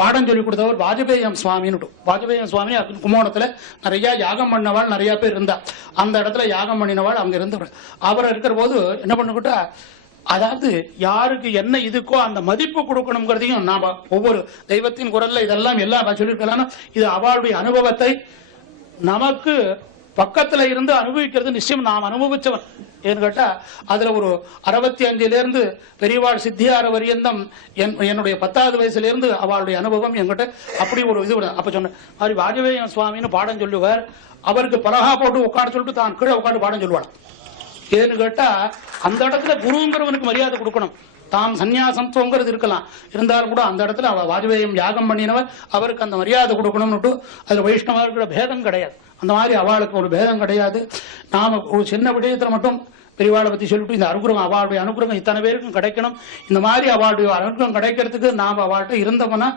பாடம் சொல்லி கொடுத்தவர் வாஜபேயம் சுவாமின்னு. வாஜபேயம் சுவாமி கும்போணத்துல நிறைய யாகம் பண்ணவாள் நிறைய பேர் இருந்தா. அந்த இடத்துல யாகம் பண்ணினவாள் அங்க இருந்தவர். அவர் இருக்கிற போது என்ன பண்ணுக்கிட்டா, அதாவது யாருக்கு என்ன இதுக்கோ அந்த மதிப்பு கொடுக்கணுங்கிறதையும் நாம ஒவ்வொரு தெய்வத்தின் குரல்ல இதெல்லாம் எல்லாம் சொல்லியிருக்கலாம். இது அவளுடைய அனுபவத்தை நமக்கு பக்கத்துல இருந்து அனுபவிக்கிறது நிச்சயம். நாம் அனுபவிச்சவன் ஏன்னு கேட்டா, அதுல ஒரு 65 பெரியவாள் சித்தியார வரியந்தம் என்னுடைய 10வது வயசுல இருந்து அவளுடைய அனுபவம் என்கிட்ட அப்படி ஒரு இது. அப்ப சொன்ன மாதிரி வாஜபேயம் சுவாமின்னு பாடம் சொல்லுவார். அவருக்கு பலகா போட்டு உட்கார சொல்லிட்டு தான் கீழே உட்காந்து பாடம் சொல்லுவாள். ஏன்னு கேட்டா, அந்த இடத்துல குருங்கிறவனுக்கு மரியாதை கொடுக்கணும். தாம் சன்னியாசம்ங்கிறது இருக்கலாம், இருந்தாலும் கூட அந்த இடத்துல அவ வாஜபேயம் யாகம் பண்ணினவர், அவருக்கு அந்த மரியாதை கொடுக்கணும்னுட்டு. அதுல வைஷ்ணவர்களோட பேதம் கிடையாது. அந்த மாதிரி அவளுக்கு ஒரு பேதம் கிடையாது. நாம ஒரு சின்ன விடயத்துல மட்டும் பெரியவாளை பத்தி சொல்லிட்டு இந்த அனுகிரகம், அவளுடைய அனுகிரகம் இத்தனை பேருக்கும் கிடைக்கணும். இந்த மாதிரி அவளுடைய அனுகிரகம் கிடைக்கிறதுக்கு நாம் அவள்கிட்ட இருந்தோம்னா